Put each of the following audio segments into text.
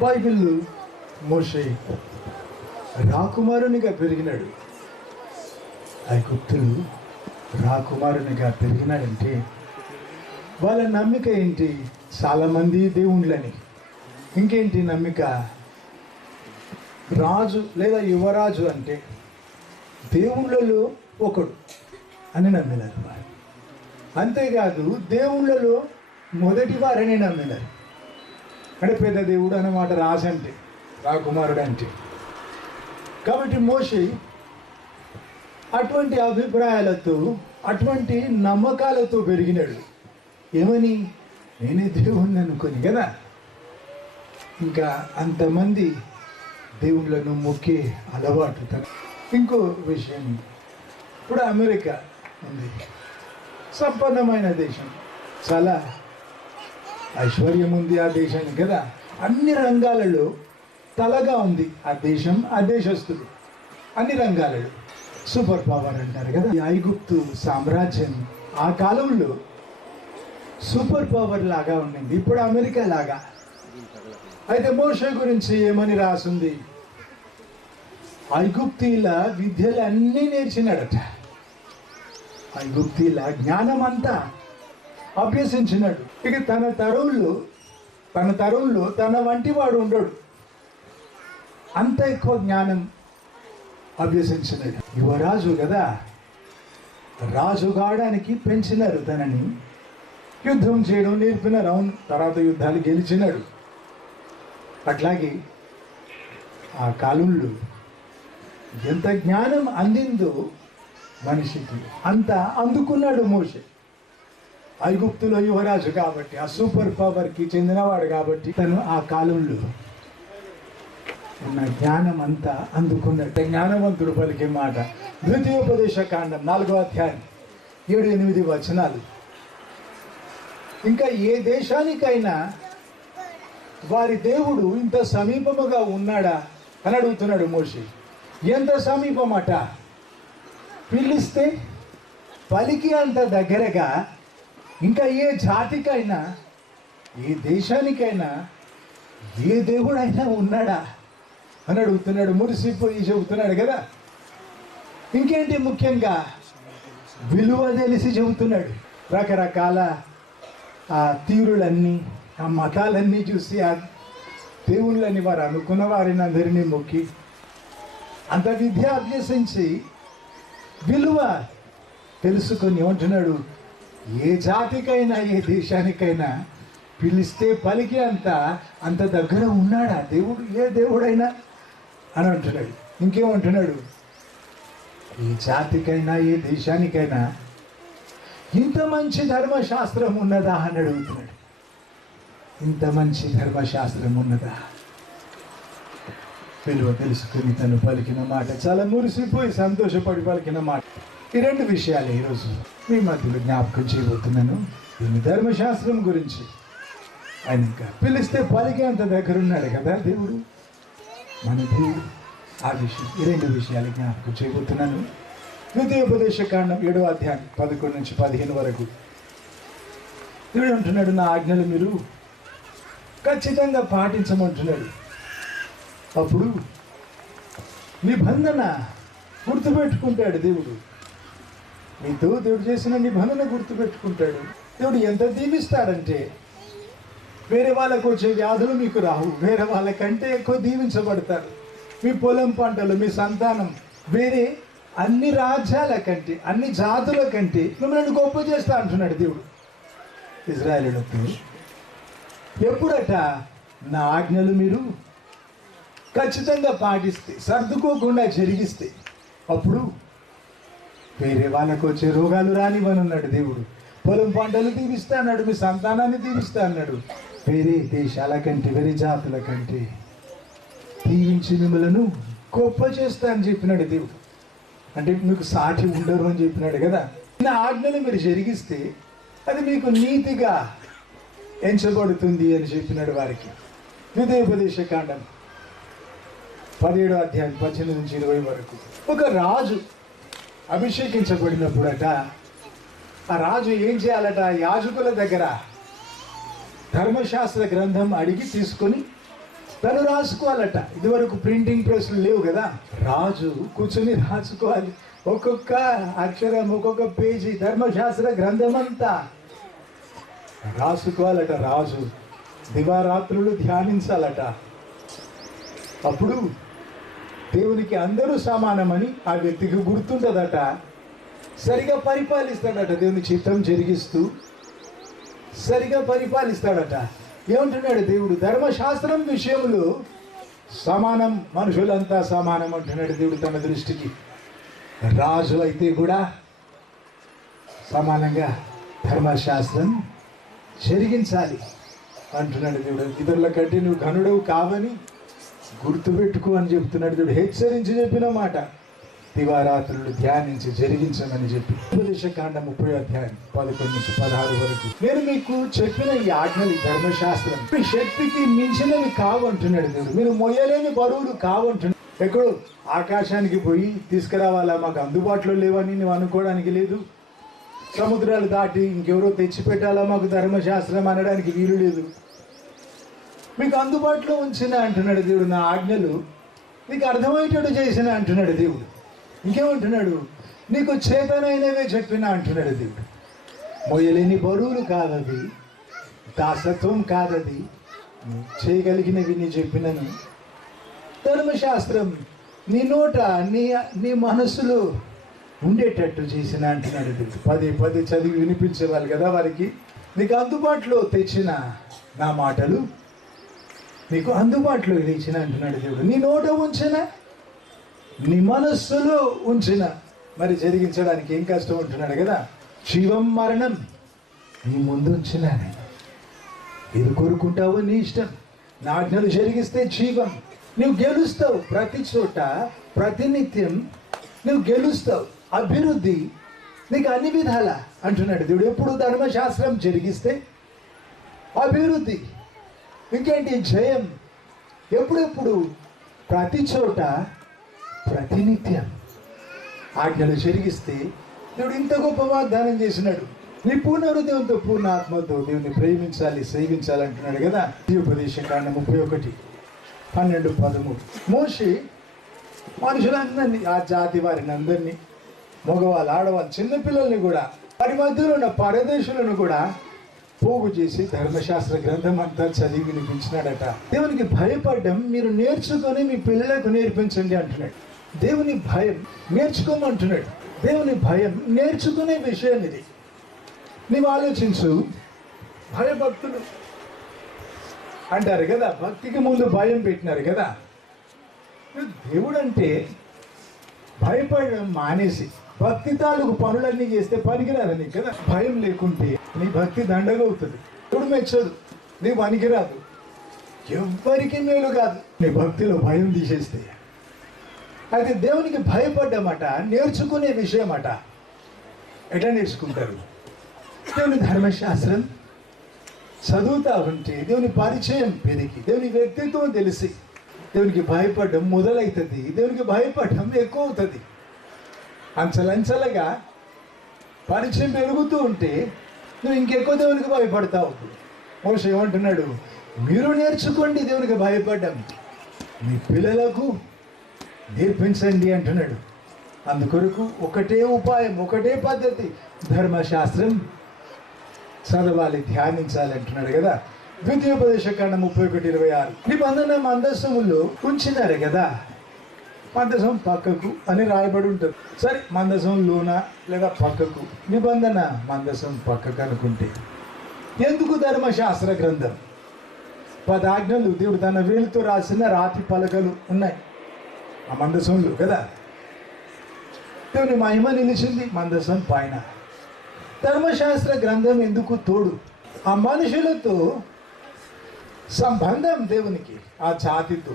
Bible మోషే రాకుమారునిగా పెరిగినాడు. ఐగుప్తులు రాకుమారునిగా పెరిగినాడంటే వాళ్ళ నమ్మిక ఏంటి? చాలామంది దేవుళ్ళని. ఇంకేంటి నమ్మిక? రాజు లేదా యువరాజు అంటే దేవుళ్ళలో ఒకడు అని నమ్మినారు వారు. అంతేకాదు దేవుళ్ళలో మొదటి వారని నమ్మినారు. అంటే పెద్ద దేవుడు అన్నమాట రాజు అంటే, రాకుమారుడు అంటే. కాబట్టి మోషే అటువంటి అభిప్రాయాలతో, అటువంటి నమ్మకాలతో పెరిగినాడు. ఏమని? నేనే దేవుణ్ణి అనుకొని కదా. ఇంకా అంతమంది దేవుళ్ళను మొక్కే అలవాటు. ఇంకో విషయం, ఇప్పుడు అమెరికా ఉంది, సంపన్నమైన దేశం, చాలా ఐశ్వర్యం ఉంది ఆ దేశానికి కదా. అన్ని రంగాలలో తలగా ఉంది ఆ దేశం, ఆ దేశస్తులు. అన్ని రంగాలలో సూపర్ పవర్ అంటారు కదా. ఐగుప్తు సామ్రాజ్యం ఆ కాలంలో సూపర్ పవర్ లాగా ఉండింది, ఇప్పుడు అమెరికా లాగా. అయితే మోషే గురించి ఏమని రాసింది? ఐగుప్తీల విద్యలు అన్నీ నేర్చినాడట. ఐగుప్తీల జ్ఞానం అంతా అభ్యసించినాడు. ఇక తన తరంలో తన వంటి వాడు ఉండడు, అంత ఎక్కువ జ్ఞానం అభ్యసించినాడు. యువరాజు కదా, రాజు కావడానికి పెంచినారు తనని, యుద్ధం చేయడం నేర్పినారు. అవును, తర్వాత యుద్ధాలు గెలిచినాడు. అట్లాగే ఆ కాలంలో ఎంత జ్ఞానం అందిందో మనిషికి, అంత అందుకున్నాడు మోషే. ఐగుప్తులో యువరాజు కాబట్టి, ఆ సూపర్ పవర్కి చెందినవాడు కాబట్టి, తను ఆ కాలంలో ఉన్న జ్ఞానం అంతా అందుకున్నట్టు. జ్ఞానవంతుడు పలికే మాట ద్వితీయోపదేశ కాండం 4వ అధ్యాయం 7-8 వచనాలు. ఇంకా ఏ దేశానికైనా వారి దేవుడు ఇంత సమీపముగా ఉన్నాడా అని అడుగుతున్నాడు మోషే. ఎంత సమీపమట? పిలిస్తే పలికి అంత దగ్గరగా ఇంకా ఏ జాతికైనా, ఏ దేశానికైనా, ఏ దేవుడైనా ఉన్నాడా అని అడుగుతున్నాడు. మురిసిపోయి చెబుతున్నాడు కదా. ఇంకేంటి? ముఖ్యంగా విలువ తెలిసి చెబుతున్నాడు. రకరకాల ఆ తీరులన్నీ, ఆ మతాలన్నీ చూసి, ఆ దేవుళ్ళని వారు అనుకున్న వారిని అందరినీ మొక్కి అంత విద్య అభ్యసించి విలువ తెలుసుకొని ఏమంటున్నాడు? ఏ జాతికైనా, ఏ దేశానికైనా పిలిస్తే పలికి అంత దగ్గర ఉన్నాడా దేవుడు? ఏ దేవుడైనా అని అంటున్నాడు. ఇంకేమంటున్నాడు? ఏ జాతికైనా, ఏ దేశానికైనా ఇంత మంచి ధర్మశాస్త్రం ఉన్నదా అని అడుగుతున్నాడు. ఇంత మంచి ధర్మశాస్త్రం ఉన్నదా? విలువ తెలుసుకుని తను పలికిన మాట, చాలా మురిసిపోయి సంతోషపడి పలికిన మాట. ఈ 2 విషయాలు ఈరోజు మీ మధ్యలో జ్ఞాపకం చేయబోతున్నాను. దీని ధర్మశాస్త్రం గురించి. ఆయన ఇంకా పిలిస్తే పలికి అంత దగ్గర ఉన్నాడు కదా దేవుడు, మన దేవుడు. ఆ విషయం, ఈ 2 విషయాలు జ్ఞాపకం చేయబోతున్నాను. ద్వితీయోపదేశ కాండం 7వ అధ్యాయం 11-15 వరకు దేవుడు అంటున్నాడు, నా ఆజ్ఞలు మీరు ఖచ్చితంగా పాటించమంటున్నాడు. అప్పుడు నిబంధన గుర్తుపెట్టుకుంటాడు దేవుడు. మీతో దేవుడు చేసిన నిబంధన గుర్తుపెట్టుకుంటాడు. దేవుడు ఎంత దీవిస్తాడంటే, వేరే వాళ్ళకు వచ్చే వ్యాధులు మీకు రావు, వేరే వాళ్ళకంటే ఎక్కువ దీవించబడతారు. మీ పొలం పంటలు, మీ సంతానం వేరే అన్ని రాజ్యాల కంటే, అన్ని జాతుల కంటే మిమ్మల్ని గొప్ప చేస్తా అంటున్నాడు దేవుడు ఇజ్రాయేలులకు. ఎప్పుడట? నా ఆజ్ఞలు మీరు ఖచ్చితంగా పాటిస్తే, సర్దుకోకుండా జరిగిస్తే, అప్పుడు వేరే వాళ్ళకు వచ్చే రోగాలు రానివ్వనున్నాడు దేవుడు. పొలం పంటలు దీవిస్తా అన్నాడు, మీ సంతానాన్ని దీవిస్తా అన్నాడు. వేరే దేశాల కంటే, వేరే జాతుల కంటే దీవించి మిమ్మలను గొప్ప చేస్తా అని చెప్పినాడు దేవుడు. అంటే మీకు సాటి ఉండరు అని చెప్పినాడు కదా. నా ఆజ్ఞలు మీరు జరిగిస్తే అది మీకు నీతిగా ఎంచబడుతుంది అని చెప్పినాడు వారికి. ద్వితీయోపదేశ కాండం 17వ అధ్యాయం 18-20 వరకు. ఒక రాజు అభిషేకించబడినప్పుడట, ఆ రాజు ఏం చేయాలట? యాజకుల దగ్గర ధర్మశాస్త్ర గ్రంథం అడిగి తీసుకొని తను రాసుకోవాలట. ఇదివరకు ప్రింటింగ్ ప్రెస్లు లేవు కదా, రాజు కూర్చొని రాసుకోవాలి. ఒక్కొక్క అక్షరం, ఒక్కొక్క పేజీ, ధర్మశాస్త్ర గ్రంథమంతా రాసుకోవాలట. రాజు దివారాత్రులు ధ్యానించాలట. అప్పుడు దేవునికి అందరూ సమానమని ఆ వ్యక్తికి గుర్తుండదట. సరిగా పరిపాలిస్తాడట. దేవుని చిత్తం జరిగిస్తూ సరిగా పరిపాలిస్తాడట. ఏమంటున్నాడు దేవుడు? ధర్మశాస్త్రం విషయంలో సమానం, మనుషులంతా సమానం అంటున్నాడు దేవుడు తన దృష్టికి. రాజు అయితే కూడా సమానంగా ధర్మశాస్త్రం జరిగించాలి అంటున్నాడు దేవుడు. ఇతరుల కంటే నువ్వు ఘనుడవు కావని గుర్తుపెట్టుకో అని చెప్తున్నాడు దేవుడు. హెచ్చరించి చెప్పిన మాట, దివారాత్రులు ధ్యానించి జరిగించమని చెప్పి. ఉపదేశకాండ 30వ అధ్యాయం 11 నుంచి 16 వరకు. నేను మీకు చెప్పిన ఈ ఆజ్ఞలు, ఈ ధర్మశాస్త్రం మీ శక్తికి మించినవి కావంటున్నాడు దేవుడు. మీరు మొయ్యలేని బరువులు కావంటున్నాడు. ఎక్కడో ఆకాశానికి పోయి తీసుకురావాలా, మాకు అందుబాటులో లేవని నువ్వు అనుకోవడానికి లేదు. సముద్రాలు దాటి ఇంకెవరో తెచ్చిపెట్టాలా మాకు ధర్మశాస్త్రం అనడానికి వీలు లేదు. మీకు అందుబాటులో ఉంచిన అంటున్నాడు దేవుడు. నా ఆజ్ఞలు నీకు అర్థమయ్యేటట్టు చేసిన అంటున్నాడు దేవుడు. ఇంకేమంటున్నాడు? నీకు చేతనైనవే చెప్పిన అంటున్నాడు దేవుడు. మోయలేని బరువులు కాదది, దాసత్వం కాదది, చేయగలిగినవి నీ చెప్పినను. ధర్మశాస్త్రం నీ నోట, నీ మనసులో ఉండేటట్టు చేసిన అంటున్నాడు దేవుడు. పదే చదివి వినిపించేవాళ్ళు కదా వారికి. నీకు అందుబాటులో తెచ్చిన నా మాటలు నీకు అందుబాటులో తెచ్చిన అంటున్నాడు దేవుడు. నీ నోట ఉంచిన, నీ మనస్సులో ఉంచిన, మరి జరిగించడానికి ఏం కష్టం ఉంటున్నాడు కదా. జీవం మరణం నీ ముందు ఉంచిన, ఏది కోరుకుంటావో నీ ఇష్టం. నా ఆజ్ఞలు జరిగిస్తే జీవం, నువ్వు గెలుస్తావు. ప్రతి చోట ప్రతినిత్యం నువ్వు గెలుస్తావు. అభివృద్ధి నీకు అన్ని విధాల అంటున్నాడు దేవుడు. ఎప్పుడు ధర్మశాస్త్రం జరిగిస్తే అభివృద్ధి, ఇంకేంటి జయం. ఎప్పుడెప్పుడు? ప్రతి చోట ప్రతినిత్యం ఆజ్ఞలు జరిగిస్తే దేవుడు ఇంత గొప్ప వాగ్దానం చేసినాడు. నీ పూర్ణ హృదయంతో, పూర్ణ ఆత్మతో దేవుని ప్రేమించాలి, సేవించాలి అంటున్నాడు కదా. ఉపదేశకాండ 31, 12, 13. మోషే మనుషులందరినీ, ఆ జాతి వారిని అందరినీ, మగవాళ్ళు, ఆడవాళ్ళు, చిన్నపిల్లల్ని కూడా, వారి మధ్యలో ఉన్న పరదేశులను కూడా పోగు చేసి ధర్మశాస్త్ర గ్రంథం అంతా చదివి వినిపించినాడట. దేవునికి భయపడడం మీరు నేర్చుకొని మీ పిల్లలకు నేర్పించండి అంటున్నాడు. దేవుని భయం నేర్చుకోమంటున్నాడు. దేవుని భయం నేర్చుకునే విషయం ఇది. నీవు ఆలోచించు. భయభక్తులు అంటారు కదా, భక్తికి ముందు భయం పెట్టినారు కదా. దేవుడు అంటే భయపడడం మానేసి భక్తి తాలూకు పనులన్నీ చేస్తే పనికిరాదని కదా. భయం లేకుంటే నీ భక్తి దండగా అవుతుంది. దేవుడు మెచ్చడు, నీ పనికిరాదు, ఎవ్వరికి మేలు కాదు నీ భక్తిలో భయం తీసేస్తే. అయితే దేవునికి భయపడ్డమాట నేర్చుకునే విషయం అట. ఎట్లా నేర్చుకుంటారు? దేవుని ధర్మశాస్త్రం చదువుతా ఉంటే దేవుని పరిచయం పెరిగి, దేవుని వ్యక్తిత్వం తెలిసి దేవునికి భయపడడం మొదలవుతుంది. దేవునికి భయపడడం ఎక్కువ అవుతుంది. అంచలంచలుగా పరిచయం పెరుగుతూ ఉంటే నువ్వు ఇంకెక్కువ దేవునికి భయపడతావు. మోషే ఏమంటున్నాడు? మీరు నేర్చుకోండి దేవునికి భయపడ్డం, మీ పిల్లలకు నేర్పించండి అంటున్నాడు. అందుకొరకు ఒకటే ఉపాయం, ఒకటే పద్ధతి, ధర్మశాస్త్రం చదవాలి, ధ్యానించాలి అంటున్నాడు కదా. ద్వితీయోపదేశకాండ 31:26. నిబంధన మందసములో ఉంచినారు కదా. మందసం పక్కకు అని రాయబడి ఉంటుంది. సరే, మందసం లోన లేదా పక్కకు, నిబంధన మందసం పక్కకు అనుకుంటే ఎందుకు ధర్మశాస్త్ర గ్రంథం? 10 ఆజ్ఞలు దేవుడు తన వేలుతో రాసిన రాతి పలకలు ఉన్నాయి ఆ మందసంలో కదా. దేవుని మహిమ నిలిచింది మందసం పైన. ధర్మశాస్త్ర గ్రంథం ఎందుకు తోడు? ఆ మనుషులతో సంబంధం, దేవునికి ఆ జాతితో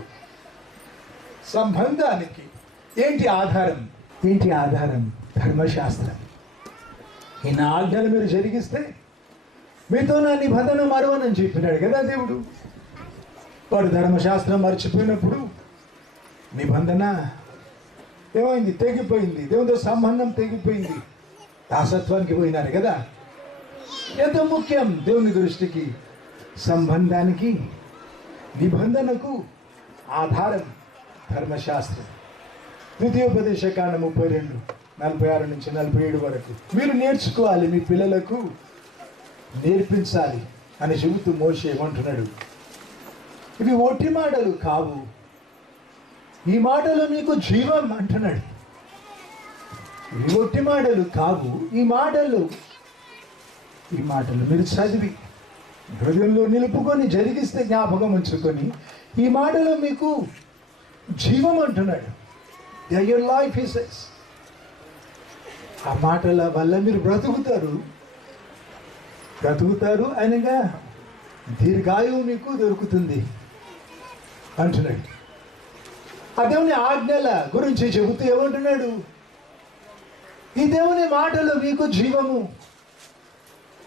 సంబంధానికి ఏంటి ఆధారం? ఏంటి ఆధారం? ధర్మశాస్త్రం. ఈ నా ఆజ్ఞలు మీరు జరిగిస్తే మీతో నా నిబంధన మరవనని చెప్పినాడు కదా దేవుడు. వాడు ధర్మశాస్త్రం మర్చిపోయినప్పుడు నిబంధన ఏమైంది? తెగిపోయింది. దేవునితో సంబంధం తెగిపోయింది. దాసత్వానికి పోయినారు కదా. ఎంత ముఖ్యం దేవుని దృష్టికి సంబంధానికి నిబంధనకు ఆధారం ధర్మశాస్త్రం. ద్వితీయోపదేశ కాండం 32:46-47 వరకు మీరు నేర్చుకోవాలి, మీ పిల్లలకు నేర్పించాలి అని చెబుతూ మోషే ఏమంటున్నాడు, ఇవి ఒట్టి మాటలు కావు, ఈ మాటలు మీకు జీవం అంటున్నాడు. ఇవి ఒట్టి మాటలు కావు, ఈ మాటలు మీరు చదివి హృదయంలో నిలుపుకొని జరిగిస్తే, జ్ఞాపకం ఉంచుకొని, ఈ మాటలు మీకు జీవం అంటున్నాడు. Your life is. ఆ మాటల వల్ల మీరు బ్రతుకుతారు అనగా దీర్ఘాయువు మీకు దొరుకుతుంది అంటున్నాడు. ఆ దేవుని ఆజ్ఞల గురించి చెబుతూ ఏమంటున్నాడు, ఈ దేవుని మాటలు మీకు జీవము,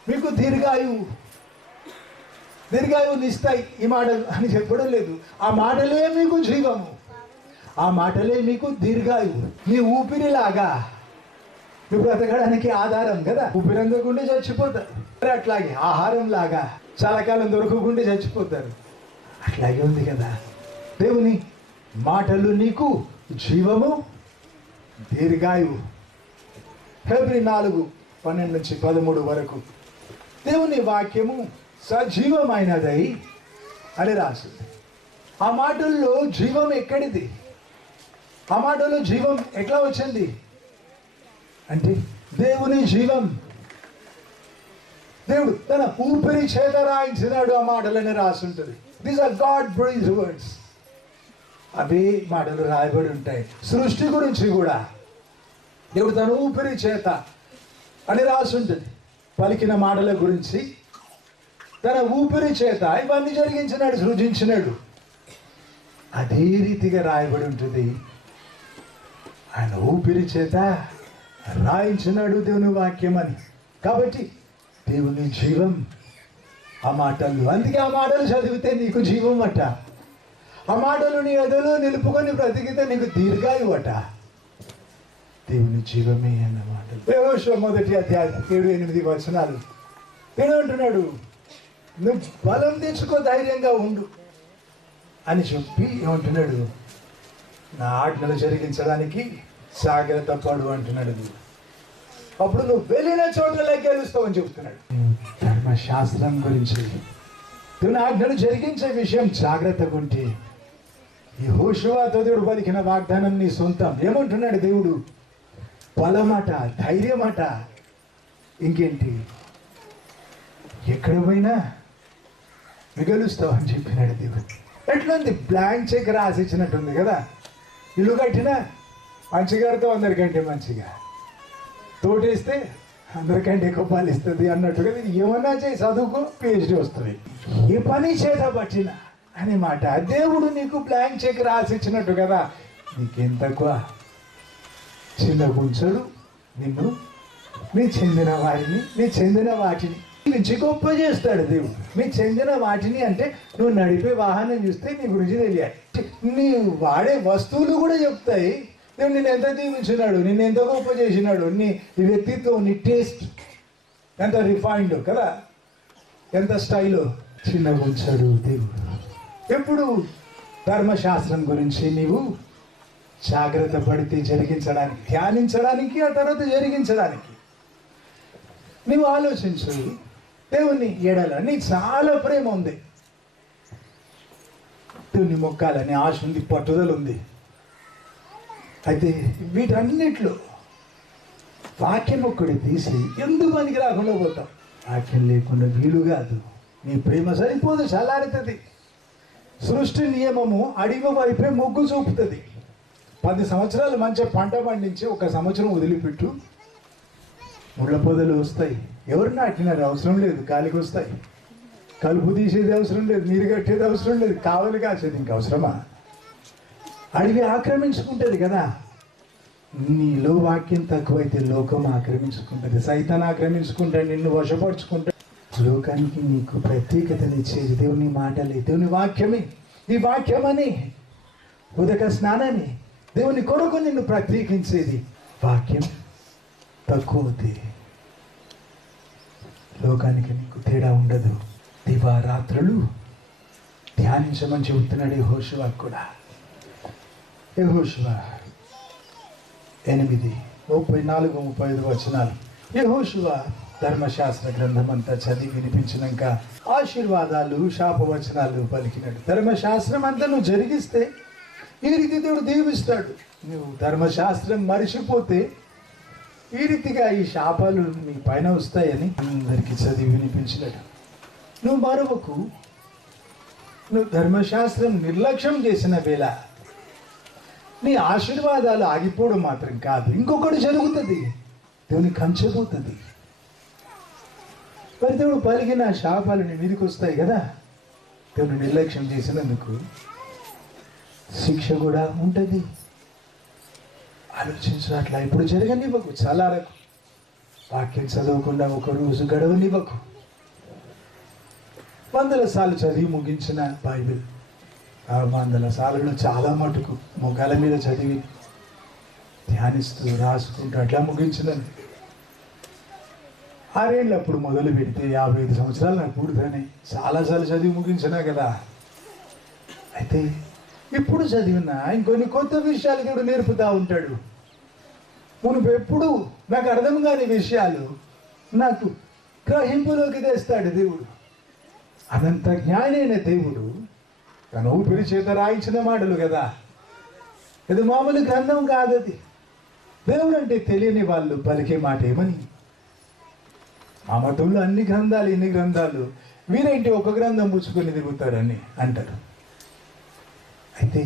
మీకు దీర్ఘాయువునిస్తాయి ఈ మాటలు అని చెప్పడం లేదు. ఆ మాటలే మీకు జీవము, ఆ మాటలే మీకు దీర్ఘాయువు. నీ ఊపిరిలాగా నువ్వు బ్రతకడానికి ఆధారం కదా. ఊపిరి అందకుండా చచ్చిపోతారు. అట్లాగే ఆహారం లాగా చాలా కాలం దొరకకుండా చచ్చిపోతారు. అట్లాగే ఉంది కదా దేవుని మాటలు నీకు జీవము, దీర్ఘాయువు. హెబ్రీ 4:12-13 వరకు దేవుని వాక్యము సజీవమైనదై అని రాసింది. ఆ మాటల్లో జీవం ఎక్కడిది? ఆ మాటల్లో జీవం ఎట్లా వచ్చింది అంటే దేవుని జీవం దేవుడు తన ఊపిరి చేత రాయించినాడు ఆ మాటలని రాసుంటుంది. These are God breathed words. అవే మాటలు రాయబడి ఉంటాయి. సృష్టి గురించి కూడా దేవుడు తన ఊపిరి చేత అని రాసుంటుంది. పలికిన మాటల గురించి తన ఊపిరి చేత ఇవన్నీ జరిగించినాడు, సృజించినాడు. అదే రీతిగా రాయబడి ఉంటుంది. ఆయన ఊపిరి చేత రాయించినాడు దేవుని వాక్యం అని. కాబట్టి దేవుని జీవం ఆ మాటలు. అందుకే ఆ మాటలు చదివితే నీకు జీవం అట. ఆ మాటలు నీ ఎదలో నిలుపుకొని బ్రతికితే నీకు దీర్ఘాయువు అట. దేవుని జీవమే అన్న మాటలు. యెహోషువ 1:7-8 వచనాలు ఏమంటున్నాడు, నువ్వు బలం తెచ్చుకో, ధైర్యంగా ఉండు అని చెప్పి ఏమంటున్నాడు, నా ఆజ్ఞలు జరిగించడానికి జాగ్రత్త పడు అంటున్నాడు. అప్పుడు నువ్వు వెళ్ళిన చోట్ల గెలుస్తావు అని చెప్తున్నాడు. ధర్మశాస్త్రం గురించి, దేవుని ఆజ్ఞలు జరిగించే విషయం జాగ్రత్తగా ఉంటే యెహోషువతో దేవుడు పలికిన వాగ్దానం నీ సొంతం. ఏమంటున్నాడు దేవుడు, బలమాట, ధైర్యమాట, ఇంకేంటి, ఎక్కడ పోయినా మిగలుస్తావు అని చెప్పినాడు దేవుడు. ఎట్లుంది, బ్లాంక్ చెక్ రాసి ఇచ్చినట్టుంది కదా. ఇల్లు కట్టినా మంచిగారితో అందరికంటే మంచిగా, తోటేస్తే అందరికంటే ఎక్కువ పాలు ఇస్తుంది అన్నట్టుగా. ఏమన్నా చేసి చదువుకో, PhD వస్తుంది. ఏ పని చేత పట్టిన అనే మాట. దేవుడు నీకు బ్లాంక్ చెక్ రాసి ఇచ్చినట్టు కదా. నీకేం తక్కువ, చిన్నగా ఉంచడు నిన్ను, నీ చెందిన వారిని, నీ చెందిన వాటిని నుంచి గొప్ప చేస్తాడు దేవుడు. నీ చెందిన వాటిని అంటే నువ్వు నడిపే వాహనం చూస్తే నీ గురించి తెలియాలి. నీ వాడే వస్తువులు కూడా చెప్తాయి దేవుడు నిన్ను ఎంత దీవించినాడు, నిన్ను ఎంత గొప్ప చేసినాడు, నీ వ్యక్తిత్వం, నీ టేస్ట్ ఎంత రిఫైన్డ్ కదా, ఎంత స్టైల్. చిన్నగా ఉంచాడు దేవుడు. ఎప్పుడు ధర్మశాస్త్రం గురించి నీవు జాగ్రత్త పడితే జరిగించడానికి, ధ్యానించడానికి, ఆ తర్వాత జరిగించడానికి నీవు ఆలోచించు. దేవుని ఎడల నీ చాలా ప్రేమ ఉంది, దేవుని మొక్కాలని ఆశ ఉంది, పట్టుదల ఉంది. అయితే వీటన్నిట్లో వాక్యం ఒక్కడి తీసి ఎందుకు పనికి రాకుండా పోతాం. వాక్యం లేకుండా వీలు కాదు. నీ ప్రేమ సరిపోదు, చల్లారుతుంది. సృష్టి నియమము అడిగ వైపే మొగ్గు చూపుతుంది. 10 సంవత్సరాలు మంచి పంట పండించి 1 సంవత్సరం వదిలిపెట్టు, ముళ్ళ పొదలు వస్తాయి. ఎవరు నాటినారు అవసరం లేదు, గాలికి వస్తాయి. కలుపు తీసేది అవసరం లేదు, నీరు కట్టేది అవసరం లేదు, కావలి కాసేది ఇంకా అవసరమా? అడవి ఆక్రమించుకుంటుంది కదా. నీలో వాక్యం తక్కువైతే లోకం ఆక్రమించుకుంటుంది, సైతాన్ ఆక్రమించుకుంటాడు, నిన్ను వశపరుచుకుంటాడు. లోకానికి నీకు ప్రత్యేకతనిచ్చేది దేవుని మాటలే, దేవుని వాక్యమే. ఈ వాక్యమని ఉదక స్నానాన్ని దేవుని కొరకు నిన్ను ప్రత్యేకించేది వాక్యం. తక్కువది లోకానికి నీకు తేడా ఉండదు. దివారాత్రులు ధ్యానించమని చెబుతున్నాడు యెహోషువ కూడా. యెహోషువ 8:34-35 యెహోషువ ధర్మశాస్త్ర గ్రంథం అంతా చదివి వినిపించినాక ఆశీర్వాదాలు శాపవచనాలు పలికినాడు. ధర్మశాస్త్రం అంతా నువ్వు జరిగిస్తే ఈ రీతి దేవుడు దీవిస్తాడు. నువ్వు ధర్మశాస్త్రం మరిచిపోతే ఈ రీతిగా ఈ శాపాలు నీ పైన వస్తాయని అందరికీ చదివి వినిపించినాడు. నువ్వు మరొకకు నువ్వు ధర్మశాస్త్రం నిర్లక్ష్యం చేసిన వేళ నీ ఆశీర్వాదాలు ఆగిపోవడం మాత్రం కాదు, ఇంకొకటి జరుగుతుంది. దేవుని కంచబోతుంది. మరి దేవుడు పలికిన శాపాలు నీ మీదకి వస్తాయి కదా. దేవుని నిర్లక్ష్యం చేసినందుకు శిక్ష కూడా ఉంటుంది. ఆలోచించు. అట్లా ఇప్పుడు జరగనివ్వకు. చలారకు వాక్యం చదవకుండా ఒక రోజు గడవనివ్వకు. 100 సార్లు చదివి ముగించిన బైబిల్ 100 సార్లు చాలా మటుకు మొగాల మీద చదివి ధ్యానిస్తూ రాసుకుంటూ అట్లా ముగించినది. 6 ఏళ్ళు అప్పుడు మొదలు పెడితే 55 సంవత్సరాలు నాకు పూర్తని చాలాసార్లు చదివి ముగించినా కదా. అయితే ఇప్పుడు చదివినా ఇంకొన్ని కొత్త విషయాలు దేవుడు నేర్పుతూ ఉంటాడు. మునుపు ఎప్పుడు నాకు అర్థం కాని విషయాలు నాకు గ్రహింపులోకి తెస్తాడు దేవుడు. అనంత జ్ఞాని అయిన దేవుడు తన ఊపిరి చేత రాయించిన మాటలు కదా. ఇది మామూలు గ్రంథం కాదది. దేవుడు అంటే తెలియని వాళ్ళు పలికే మాట ఏమని, మా మతంలో అన్ని గ్రంథాలు ఇన్ని గ్రంథాలు, వీరేంటి ఒక గ్రంథం పుచ్చుకొని తిరుగుతారని అంటారు. అయితే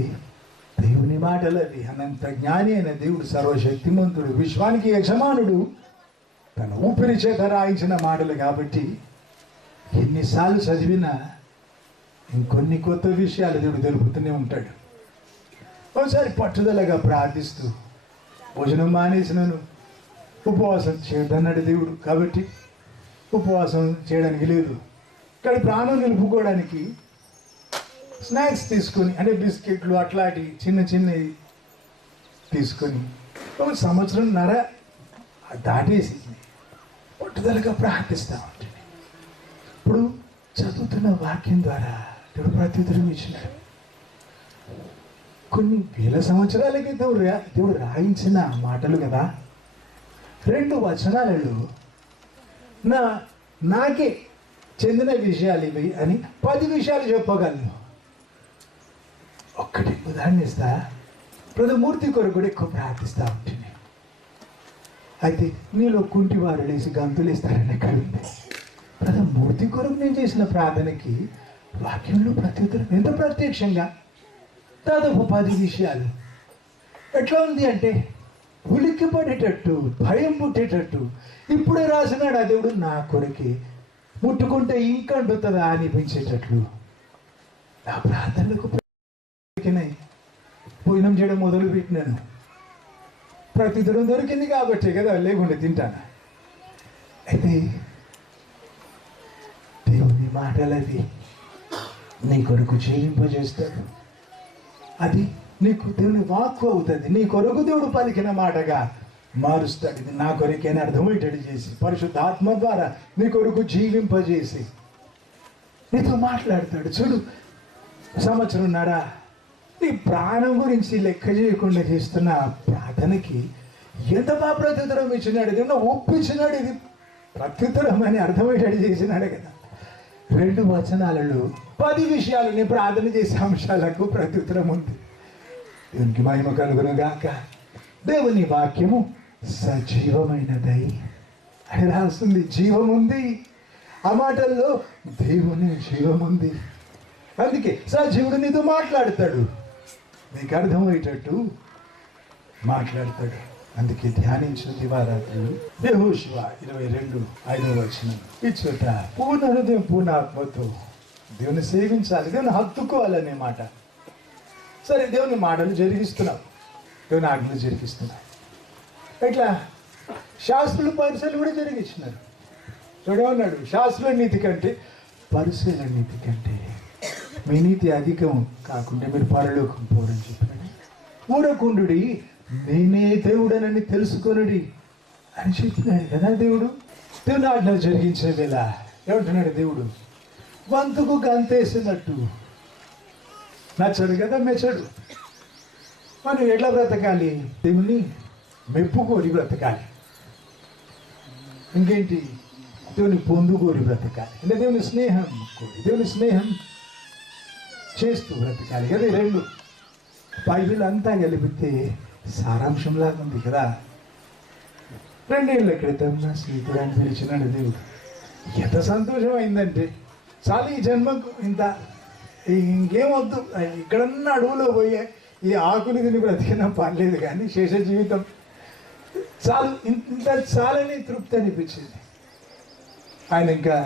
దేవుని మాటలు అవి. అనంత జ్ఞాని అయిన దేవుడు, సర్వశక్తిమంతుడు, విశ్వానికి యజమానుడు, తన ఊపిరి చేత రాయించిన మాటలు కాబట్టి ఎన్నిసార్లు చదివినా ఇంకొన్ని కొత్త విషయాలు దేవుడు తెలుపుతూనే ఉంటాడు. ఒకసారి పట్టుదలగా ప్రార్థిస్తూ భోజనం మానేసినను ఉపవాసం చేయొద్దన్నాడు దేవుడు. కాబట్టి ఉపవాసం చేయడానికి లేదు, కానీ ప్రాణం నిలుపుకోవడానికి స్నాక్స్ తీసుకొని, అంటే బిస్కెట్లు అట్లాంటి చిన్న చిన్నవి తీసుకొని 1 సంవత్సరంన్నర దాటేసింది. పట్టుదలగా ప్రార్థిస్తూ ఉంటుంది. ఇప్పుడు చదువుతున్న వాక్యం ద్వారా దేవుడు ప్రత్యుత్తరం ఇచ్చినాడు. కొన్ని వేల సంవత్సరాల క్రితం దేవుడు రాయించిన మాటలు కదా. 2 వచనాలలో నాకే చెందిన విషయాలు ఇవి అని 10 విషయాలు చెప్పగలను. ఒక్కటి ఉదాహరణ ఇస్తా. ప్రతిమూర్తి కొరకు కూడా ఎక్కువ ప్రార్థిస్తూ ఉంటుంది. అయితే నీలో కుంటివారు లేసి గంతులు ఇస్తారని ఎక్కడ ఉంది? ప్రతిమూర్తి కొరకు నేను చేసిన ప్రార్థనకి వాక్యంలో ప్రత్యుత్తరం ఎంత ప్రత్యక్షంగా దాదాపు 10 విషయాలు. ఎట్లా ఉంది అంటే ఉలిక్కి పడేటట్టు, భయం పుట్టేటట్టు ఇప్పుడే రాసినాడు ఆ దేవుడు నా కొరకి. ముట్టుకుంటే ఇంకా అంటుతుందా అనిపించేటట్లు నా ప్రార్థనలకు భోజనం చేయడం మొదలు పెట్టినాను. ప్రత్యుత్తరం దొరికింది కాబట్టి కదా, లేకుండా తింటాను. అయితే దేవుని మాటలది నీ కొరకు జీవింపజేస్తాడు. అది నీకు దేవుని వాక్కు అవుతుంది. నీ కొరకు దేవుడు పలికిన మాటగా మారుస్తాడు. ఇది నా కొరకేనే అర్థమయ్యేటట్టు చేసి పరిశుద్ధాత్మ ద్వారా నీ కొరకు జీవింపజేసి నీతో మాట్లాడతాడు. చూడు, సంవత్సరంన్నర నీ ప్రాణం గురించి లెక్క చేయకుండా చేస్తున్న ప్రార్థనకి ఎంత బాగా ప్రత్యుత్తరం ఇచ్చినాడు. ఏదన్నా ఒప్పించినాడు. ఇది ప్రత్యుత్తరం అని అర్థమయ్యేటట్టు చేసినాడు కదా. 2 వచనాలలో 10 విషయాలు నీ ప్రార్థన చేసే అంశాలకు ప్రత్యుత్తరం ఉంది. దేవునికి మహిమ కలుగును గాక. దేవుని వాక్యము సజీవమైనదై అని రాస్తుంది. జీవం ఉంది ఆ మాటల్లో, దేవుని జీవం ఉంది. అందుకే సజీవుడు నీతో మాట్లాడతాడు, నీకు అర్థమయ్యేటట్టు మాట్లాడతాడు. అందుకే ధ్యానించిన దివారాత్రులు యెహోషువ 22:5 ఇచ్చట పూర్ణ హృదయం పూర్ణ ఆత్మతో దేవుని సేవించాలి, దేవుని హత్తుకోవాలనే మాట. సరే, దేవుని మాటలు జరిగిస్తున్నాం, దేవుని ఆజ్ఞలు జరిగిస్తున్నాం. ఇట్లా శాస్త్రులు పరిశీలన కూడా జరిగించినారు. చూడమన్నాడు, శాస్త్రుల నీతి కంటే పరిశీలన నీతి కంటే మీ నీతి అధికం కాకుండా మీరు పరలోకం పోరని చెప్పినాడు. మూఢకుండుడి నేనే దేవుడనని తెలుసుకొనుడి అని చెప్పినాడు కదా దేవుడు. దేవుని ఆజ్ఞలు జరిగించే వేళ ఏమంటున్నాడు దేవుడు? వంతుకు గంతేసినట్టు నచ్చడు కదా, మెచ్చడు. మనం ఎట్లా బ్రతకాలి? దేవుని మెప్పు కోరి బ్రతకాలి. ఇంకేంటి? దేవుని పొందు కోరి బ్రతకాలి. అంటే దేవుని స్నేహం కోరి, దేవుని స్నేహం చేస్తూ బ్రతకాలి కదా. ఈ రెండు బైబిల్ అంతా కలిపితే సారాంశంలాగా ఉంది కదా. 2 ఏళ్ల క్రితం నా స్నేహితుడాన్ని పిలిచినాడు దేవుడు. ఎంత సంతోషం అయిందంటే, చాలు ఈ జన్మకు ఇంత, ఇంకేమొద్దు, ఇక్కడన్నా అడవులో పోయే ఈ ఆకులు తిని బ్రతికినా పర్లేదు, కానీ శేష జీవితం చాలు, ఇంత చాలని తృప్తి అనిపించింది. ఆయన ఇంకా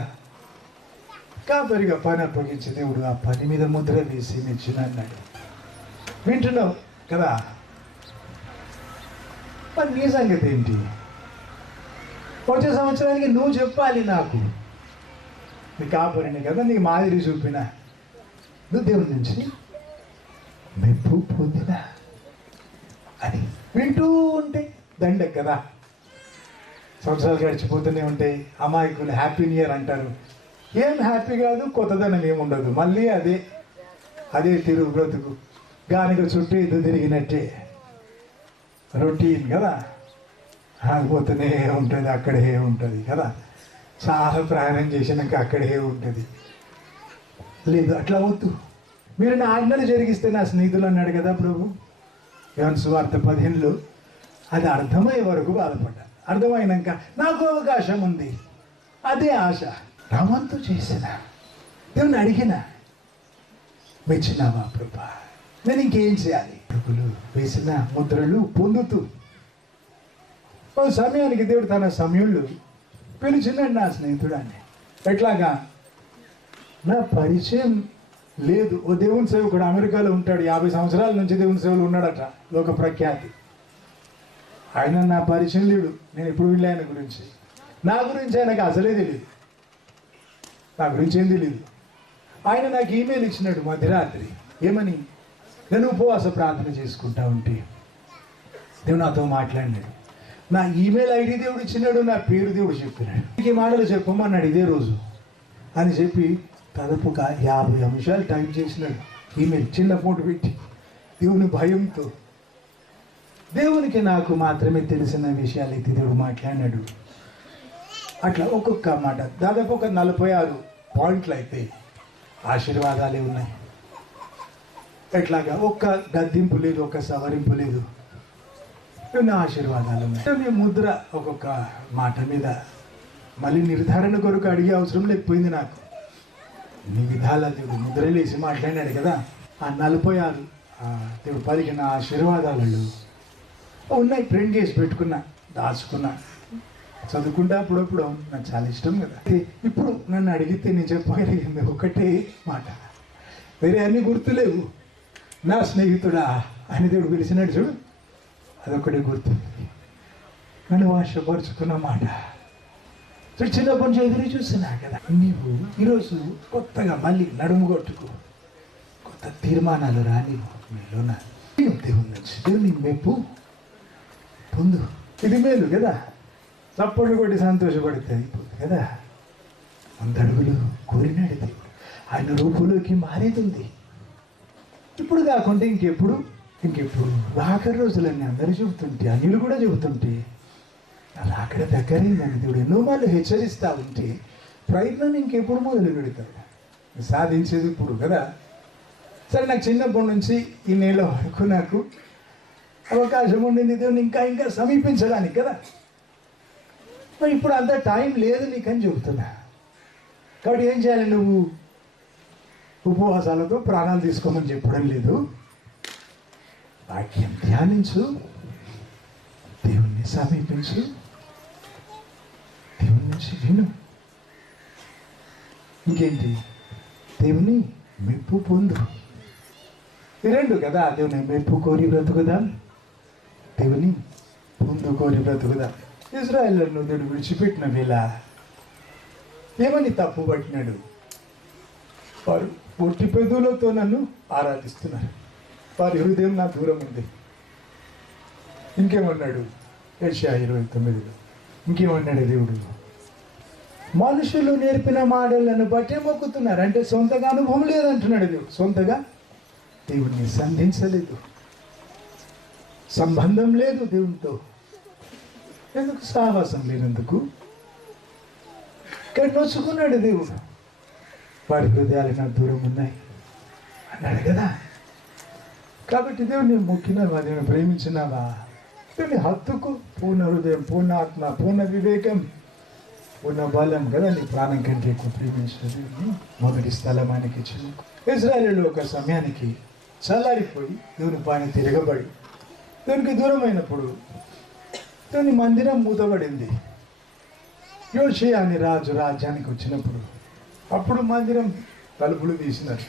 కాపరిగా పని అప్పగించి దేవుడు ఆ పని మీద ముద్ర వేసి మెచ్చిన అన్నాడు. వింటున్నావు కదా? మరి నీ సంగతి ఏంటి? వచ్చే సంవత్సరానికి నువ్వు చెప్పాలి నాకు. నీ కాపరిని కదా, నీకు మాదిరి చూపిన, నువ్వు దేవుడి నుంచి మెప్పు పొందినా అని వింటూ ఉంటే దండ కదా. సంవత్సరాలు గడిచిపోతూనే ఉంటాయి. అమాయకులు హ్యాపీ న్యూ ఇయర్ అంటారు. ఏం హ్యాపీ కాదు, కొత్తదనం ఏముండదు. మళ్ళీ అదే తిరుగు బ్రతుకు, గానిక చుట్టూ ఇది తిరిగినట్టే రొటీన్ కదా. ఆగిపోతూనే ఉంటుంది, అక్కడే ఉంటుంది కదా. చాలా ప్రయాణం చేసినాక అక్కడే ఉంటుంది. లేదు, అట్లా వద్దు. మీరు నా ఆజ్ఞలు జరిగిస్తే నా స్నేహితులు అన్నాడు కదా ప్రభు యోహాను సువార్త 15లో. అది అర్థమయ్యే వరకు బాధపడ్డా. అర్థమైనాక నాకు అవకాశం ఉంది, అదే ఆశ. రవంతు చేసిన దేవుని అడిగిన, మెచ్చినావా ప్రభా, నేను ఇంకేం చేయాలి? ప్రభులు వేసిన ముద్రలు పొందుతూ ఓ సమయానికి దేవుడు తన సమయంలో పిలిచినాడు నా స్నేహితుడాన్ని. ఎట్లాగా? నా పరిచయం లేదు. ఓ దేవుని సేవకుడు అమెరికాలో ఉంటాడు, 50 సంవత్సరాల నుంచి దేవుని సేవలు ఉన్నాడట, లోక ప్రఖ్యాతి. ఆయన నా పరిచయం లేడు. నేను ఎప్పుడు వినలే ఆయన గురించి. నా గురించి ఆయనకు అసలే తెలియదు, నా గురించి ఏం తెలియదు. ఆయన నాకు ఈమెయిల్ ఇచ్చినాడు మధ్యరాత్రి. ఏమని? నేను ఉపవాస ప్రార్థన చేసుకుంటా ఉంటే దేవుడు నాతో మాట్లాడినాడు. నా ఈమెయిల్ ఐడి దేవుడు ఇచ్చినాడు, నా పేరు దేవుడు చెప్పినాడు. ఈ మాటలు చెప్పమన్నాడు ఇదే రోజు అని చెప్పి దాదాపుగా 50 నిమిషాలు టైం చేసినాడు. ఈమెయిల్ చిన్న ఫోటో పెట్టి, దేవుని భయంతో. దేవునికి నాకు మాత్రమే తెలిసిన విషయాలు అయితే దేవుడు మాట్లాడినాడు. అట్లా ఒక్కొక్క మాట దాదాపు ఒక 46 పాయింట్లు అయితే ఆశీర్వాదాలే ఉన్నాయి. ఎట్లాగా? ఒక్క గద్దింపు లేదు, ఒక్క సవరింపు లేదు, ఎన్నో ఆశీర్వాదాలు ఉన్నాయి. నీ ముద్ర ఒక్కొక్క మాట మీద మళ్ళీ నిర్ధారణ కొరకు అడిగే అవసరం లేకపోయింది నాకు. నీ విధాల దేవుడు ముద్రలేసి మాట్లాడినాడు కదా. ఆ 46 దేవుడు పలికిన ఆశీర్వాదాలలో ఉన్నాయి. ప్రింట్ చేసి పెట్టుకున్నా, దాచుకున్నా, చదువుకుంటా అప్పుడప్పుడు. నాకు చాలా ఇష్టం కదా. ఇప్పుడు నన్ను అడిగితే నేను చెప్పగలిగింది ఒకటే మాట, వేరే అన్నీ గుర్తులేవు. నా స్నేహితుడా అని దేవుడు పిలిచినాడు చూడు, అదొకటే గుర్తు. నన్ను ఆశపరుచుకున్న మాట చిన్నప్పటి నుంచి ఎదురు చూస్తున్నా కదా. నీవు ఈరోజు కొత్తగా మళ్ళీ నడుము కొట్టుకు, కొత్త తీర్మానాలు రాని మీలోన దేవుని నుంచి దేవుని మెప్పు పొందు. ఇది మేలు కదా. చప్పట్లు కొట్టి సంతోషపడితే అయిపోతుంది కదా. 100 అడుగులు కోరినాడు దేవుడు. ఆయన రూపులోకి మారేది ఇప్పుడు కాకుండా ఇంకెప్పుడు ఆఖరి రోజులన్నీ అందరూ చెబుతుంటే, అన్యులు కూడా చెబుతుంటే, అక్కడ దగ్గరైందని దేవుడు ఎన్నో వాళ్ళు హెచ్చరిస్తూ ఉంటే ప్రయత్నం ఇంకెప్పుడు మొదలు పెడతాడు. సాధించేది ఇప్పుడు కదా. సరే, నాకు చిన్నప్పటి నుంచి ఈ నెల వరకు నాకు అవకాశం ఉండింది దేవుని ఇంకా సమీపించడానికి కదా. మరి ఇప్పుడు అంత టైం లేదు నీకని చెబుతున్నా. కాబట్టి ఏం చేయాలి? నువ్వు ఉపవాసాలతో ప్రాణాలు తీసుకోమని చెప్పడం లేదు. వాక్యం ధ్యానించు, దేవుణ్ణి సమీపించు, దేవుని నుంచి విను. ఇంకేంటి? దేవుని మెప్పు పొందు. ఈ రెండు కదా. దేవుని మెప్పు కోరి బ్రతుకుదాం, దేవుని పొందు కోరి బ్రతుకుదాం. ఇజ్రాయేలును దేవుడు విడిచిపెట్టిన వేళ ఏమని తప్పు పట్టినాడు? వారు పొట్టి పెదవులతో నన్ను ఆరాధిస్తున్నారు, వారి హృదయం నా దూరం ఉంది. ఇంకేమన్నాడు? యెషయా 29లో ఇంకేమన్నాడు దేవుడు? మనుషులు నేర్పిన మాటలను బట్టే మొక్కుతున్నారు. అంటే సొంతగా అనుభవం లేదంటున్నాడు దేవుడు. సొంతగా దేవుణ్ణి సంధించలేదు, సంబంధం లేదు దేవునితో. ఎందుకు? సాహసం లేనందుకు. కానీ నొచ్చుకున్నాడు దేవుడు. వాడి హృదయాలు నాకు దూరం ఉన్నాయి అన్నాడు కదా. కాబట్టి దేవుని మొక్కినావా, దేవుని ప్రేమించినావా, దేవుని హత్తుకు పూర్ణ హృదయం, పూర్ణ ఆత్మ, పూర్ణ వివేకం, పూర్ణ బలం కదా. నీ ప్రాణం కంటే ఎక్కువ ప్రేమించిన దేవుని మొదటి స్థలం ఆయనకి ఇచ్చిన. ఇజ్రాయేలులో ఒక సమయానికి చల్లారిపోయి దేవుని పైన తిరగబడి దేవునికి దూరమైనప్పుడు దేవుని మందిరం మూతబడింది. యోషియా అని రాజు రాజ్యానికి వచ్చినప్పుడు అప్పుడు మందిరం తలుపులు తీసినారు.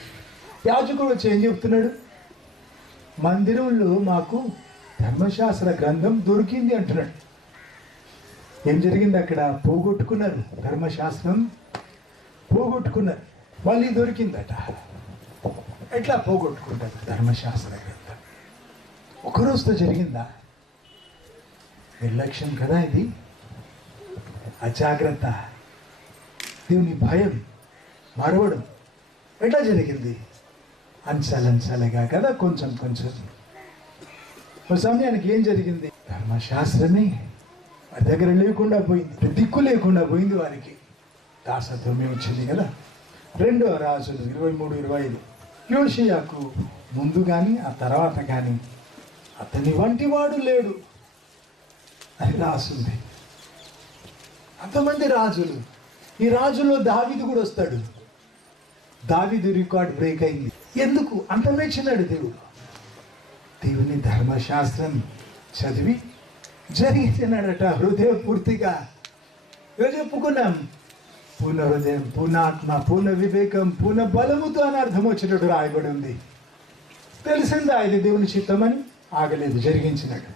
యాజకుడు వచ్చి ఏం చెప్తున్నాడు? మందిరంలో మాకు ధర్మశాస్త్ర గ్రంథం దొరికింది అంటున్నాడు. ఏం జరిగింది అక్కడ? పోగొట్టుకున్నారు, ధర్మశాస్త్రం పోగొట్టుకున్నారు. మళ్ళీ దొరికిందట. ఎట్లా పోగొట్టుకుంటారు ధర్మశాస్త్ర గ్రంథం? ఒకరోజుతో జరిగిందా? నిర్లక్ష్యం కదా ఇది, అజాగ్రత్త, దేవుని భయం, మరవడం. ఎట్లా జరిగింది? అంచలంచలగా కదా, కొంచెం కొంచెం. ఒక సమయానికి ఏం జరిగింది? ధర్మశాస్త్రమే వారి దగ్గర లేకుండా పోయింది, దిక్కు లేకుండా పోయింది వారికి. దాసత్వమే వచ్చింది కదా. 2వ రాజులు 23-25. యోషియాకు ముందు కానీ ఆ తర్వాత కానీ అతని వంటి వాడు లేడు అని రాసింది. అంతమంది రాజులు, ఈ రాజులో దావీదు కూడా వస్తాడు. దావీదు రికార్డ్ బ్రేక్ అయింది. ఎందుకు? అంత మెచ్చినాడు దేవుడు. దేవుని ధర్మశాస్త్రం చదివి జరిగించినాడట హృదయపూర్తిగా. చెప్పుకున్నాం, పూర్ణ హృదయం, పూర్ణ ఆత్మ, పూర్ణ వివేకం, పూర్ణ బలముతో అని అర్థం వచ్చినట్టు రాయబడి ఉంది. తెలిసిందా ఇది దేవుని చిత్తమని? ఆగలేదు, జరిగించినాడు.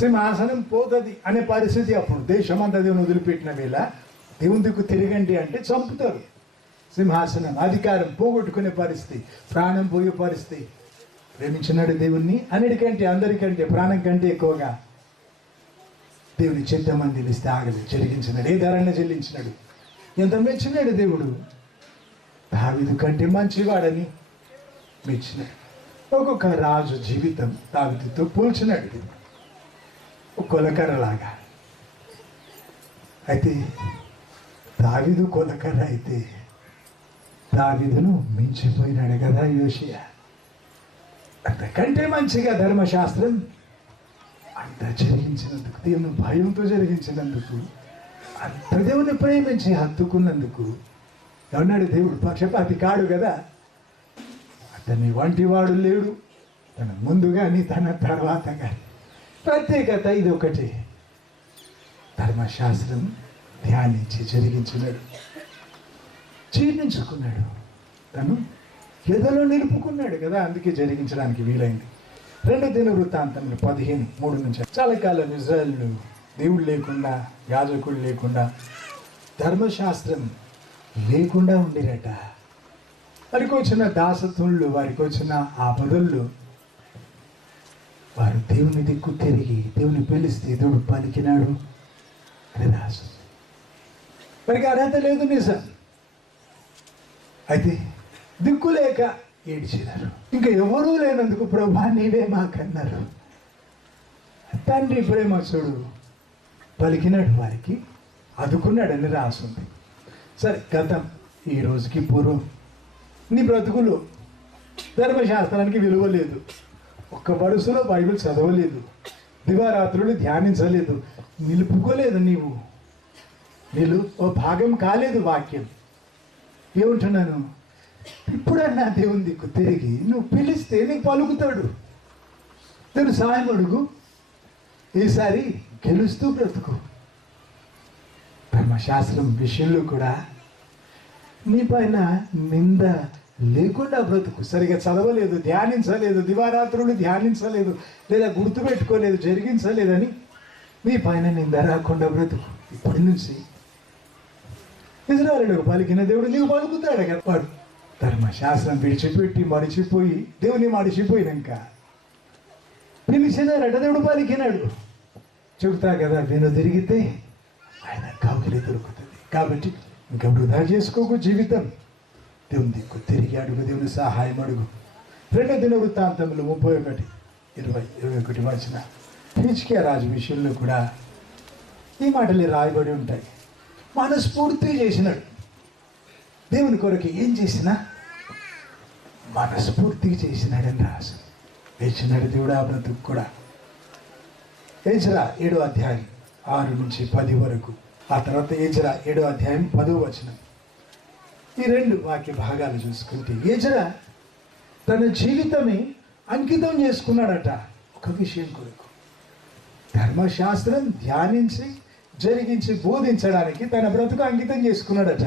సింహాసనం పోతుంది అనే పరిస్థితి అప్పుడు. దేశమంతా దేవుని వదిలిపెట్టిన వేళ దేవుని దిక్కు తిరగండి అంటే చంపుతారు. సింహాసనం, అధికారం పోగొట్టుకునే పరిస్థితి, ప్రాణం పోయే పరిస్థితి. ప్రేమించినాడు దేవుణ్ణి, అన్నిటికంటే అందరికంటే ప్రాణం కంటే ఎక్కువగా. దేవుని చిత్తమని తెలిస్తే ఆగలేదు, జరిగించినాడు. ఏ ధరణ చెల్లించినాడు. ఎంత మెచ్చినాడు దేవుడు. దావీదు కంటే మంచివాడని మెచ్చినాడు. ఒక్కొక్క రాజు జీవితం దావీదుతో పోల్చినాడు, కొలకర్రలాగా. అయితే దావీదు కొలకర్ర అయితే దావీదును మించిపోయినాడు కదా యోషియా. అంతకంటే మంచిగా ధర్మశాస్త్రం అంత జరిగించినందుకు, దేవుని భయంతో జరిగించినందుకు, అంత దేవుని ప్రేమించి హత్తుకున్నందుకు ఏమన్నాడు దేవుడు? పక్షపాతి కాడు కదా. అతని వంటి వాడు లేడు, తన ముందు కానీ తన తర్వాత కానీ. ప్రత్యేకత ఇది ఒకటి. ధర్మశాస్త్రం ధ్యానించి జరిగించినాడు, జీర్ణించుకున్నాడు, తను ఎదలో నిలుపుకున్నాడు కదా. అందుకే జరిగించడానికి వీలైంది. 2 దినవృత్తాంతంలో 15:3. చాలా కాలం ఇజ్రాయేలు దేవుడు లేకుండా, యాజకుడు లేకుండా, ధర్మశాస్త్రం లేకుండా ఉండిరట. వారికి వచ్చిన దాసత్వంలో, వారికి వచ్చిన ఆపదల్లో వారు దేవుని దిక్కు తిరిగి దేవుని పిలిస్తే దేవుడు పలికినాడు అని రాసు. వారికి అర్హత లేదు, నిజం. అయితే దిక్కు లేక ఏడ్చినారు. ఇంకా ఎవరూ లేనందుకు ప్రభా నీవే మాకన్నారు. తండ్రి ప్రేమ చూడు, పలికినాడు, వారికి అదుకున్నాడని రాసుంది. సరే, గతం ఈ రోజుకి పూర్వం నీ బ్రతుకులో ధర్మశాస్త్రానికి విలువ లేదు. ఒక్క వరుసలో బైబిల్ చదవలేదు, దివారాత్రులు ధ్యానించలేదు, నిలుపుకోలేదు. నీళ్ళు ఓ భాగం కాలేదు వాక్యం. ఏమంటున్నాను? ఇప్పుడన్నా దేవుని దిక్కు తిరిగి నువ్వు పిలిస్తే నీకు పలుకుతాడు. నేను సాయం అడుగు, ఈసారి గెలుస్తూ బ్రతుకు. ధర్మశాస్త్రం విషయంలో కూడా నీ పైన నింద లేకుండా బ్రతుకు. సరిగా చదవలేదు, ధ్యానించలేదు, దివారాత్రులు ధ్యానించలేదు, లేదా గుర్తుపెట్టుకోలేదు, జరిగించలేదని నీ పైన నింద రాకుండా బ్రతుకు. ఇప్పటి నుంచి ఇజ్రాయేలుకు పలికిన దేవుడు నీకు పలుకుతాడు కదా. వాడు ధర్మశాస్త్రం విడిచిపెట్టి మడిచిపోయి, దేవుని మడిచిపోయినాక పిలిచినారట, దేవుడు పలికినాడు. చెబుతా కదా, వెను తిరిగితే ఆయన కౌగిలి దొరుకుతుంది. కాబట్టి ఇంకా వృధా చేసుకోకు జీవితం. దేవుని దిక్కు తిరిగి అడుగు, దేవుని సహాయం అడుగు. 2 దినవృత్తాంతములు 31:20-21 వచ్చిన హిజ్కియా రాజు విషయంలో కూడా ఈ మాటలు రాయబడి ఉంటాయి. మనస్ఫూర్తిగా చేసినాడు. దేవుని కొరకు ఏం చేసినా మనస్ఫూర్తిగా చేసినాడని రాసు. వేసినాడు దేవుడు ఆ బ్రతుకు కూడా. ఎజ్రా 7వ అధ్యాయం 6-10 వరకు. ఆ తర్వాత ఎజ్రా 7వ అధ్యాయం 10వ వచనం. ఈ 2 వాక్య భాగాలు చూసుకుంటే ఎజ్రా తన జీవితమే అంకితం చేసుకున్నాడట ఒక విషయం కొరకు. ధర్మశాస్త్రం ధ్యానించి జరిగించి బోధించడానికి తన బ్రతుకు అంకితం చేసుకున్నాడట.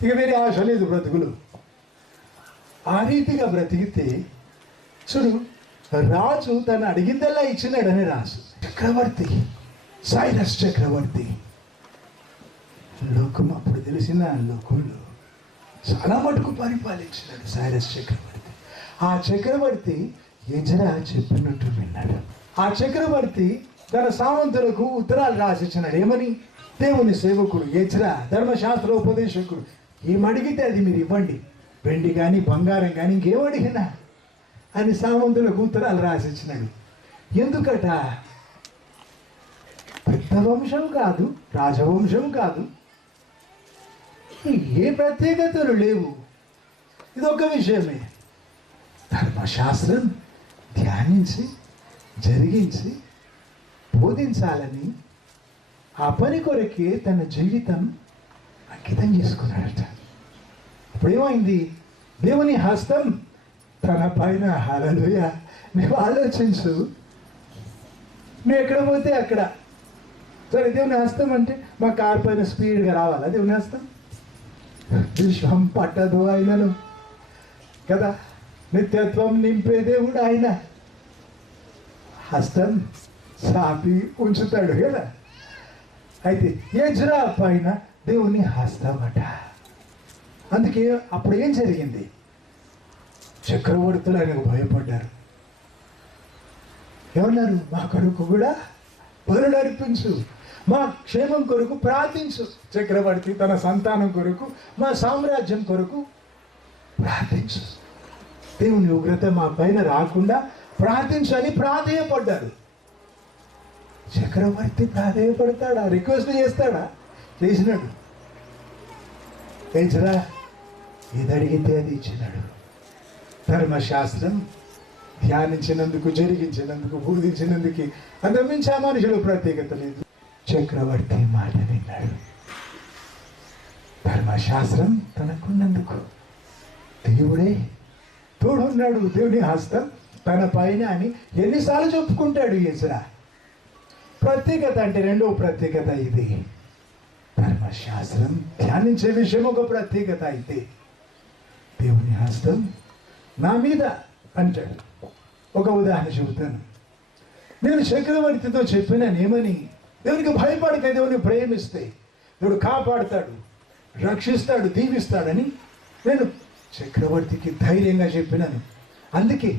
ఇక వేరే ఆశ లేదు బ్రతుకులు. ఆ రీతిగా బ్రతికితే చూడు, రాజు తను అడిగిందల్లా ఇచ్చినాడని రాసు. చక్రవర్తి, సైరస్ చక్రవర్తి లోకం అప్పుడు తెలిసిన లోకంలో చాలా మటుకు పరిపాలించినాడు సైరస్ చక్రవర్తి. ఆ చక్రవర్తి ఎజ్రా చెప్పినట్టు విన్నాడు. ఆ చక్రవర్తి తన సామంతులకు ఉత్తరాలు రాసిచ్చినాడు. ఏమని? దేవుని సేవకుడు ఎజ్రా, ధర్మశాస్త్ర ఉపదేశకుడు, ఏమడిగితే అది మీరు ఇవ్వండి, వెండి కానీ బంగారం కానీ ఇంకేమడిగినా అని సామంతులకు ఉత్తరాలు రాసిచ్చినాడు. ఎందుకట? పెద్ద వంశం కాదు, రాజవంశం కాదు, ఏ ప్రత్యేకతలు లేవు. ఇదొక విషయమే. ధర్మశాస్త్రం ధ్యానించి జరిగించి బోధించాలని ఆ పని కొరకే తన జీవితం అంకితం చేసుకున్నాడట. అప్పుడేమైంది? దేవుని హస్తం తన పైన. హల్లెలూయా! నువ్వు ఆలోచించు, నువ్వు ఎక్కడ పోతే అక్కడ. సరే, దేవుని హస్తం అంటే మా కారు పైన స్పీడ్గా రావాలా? దేవుని హస్తం విశ్వం పట్టదు ఆయనను కదా. నిత్యత్వం నింపే దేవుడు ఆయన. హస్తం సాపి ఉంచుతాడు కదా. అయితే ఎజ్రా పైన దేవుని హస్తం అట. అందుకే అప్పుడు ఏం జరిగింది? చక్రవర్తులు ఆయనకు భయపడ్డారు. ఏమన్నారు? మా కొరకు కూడా బలులు అర్పించు, మా క్షేమం కొరకు ప్రార్థించు. చక్రవర్తి తన సంతానం కొరకు, మా సామ్రాజ్యం కొరకు ప్రార్థించు, దేవుని ఉగ్రత మా పైన రాకుండా ప్రార్థించు అని ప్రాధేయపడ్డారు. చక్రవర్తి ప్రాధేయపడతాడా? రిక్వెస్ట్ చేస్తాడా? చేసినాడు. ఎజ్రా ఏది అడిగితే అది ఇచ్చినాడు. ధర్మశాస్త్రం ధ్యానించినందుకు, జరిగించినందుకు, బోధించినందుకు అంతమించి ఆ మనుషులు ప్రత్యేకత లేదు. చక్రవర్తి మాట విన్నాడు. ధర్మశాస్త్రం తనకున్నందుకు దేవుడే తోడున్నాడు. దేవుని హస్తం తన పైన అని ఎన్నిసార్లు చెప్పుకుంటాడు ఎజ్రా. ప్రత్యేకత అంటే రెండవ ప్రత్యేకత ఇది. ధర్మశాస్త్రం ధ్యానించే విషయం ఒక ప్రత్యేకత అయితే, దేవుని హస్తం నా మీద అంటాడు. ఒక ఉదాహరణ చెబుతాను. నేను చక్రవర్తితో చెప్పినానేమని? దేవునికి భయపడితే, దేవుని ప్రేమిస్తే దేవుడు కాపాడుతాడు, రక్షిస్తాడు, దీవిస్తాడని నేను చక్రవర్తికి ధైర్యంగా చెప్పినాను. అందుకే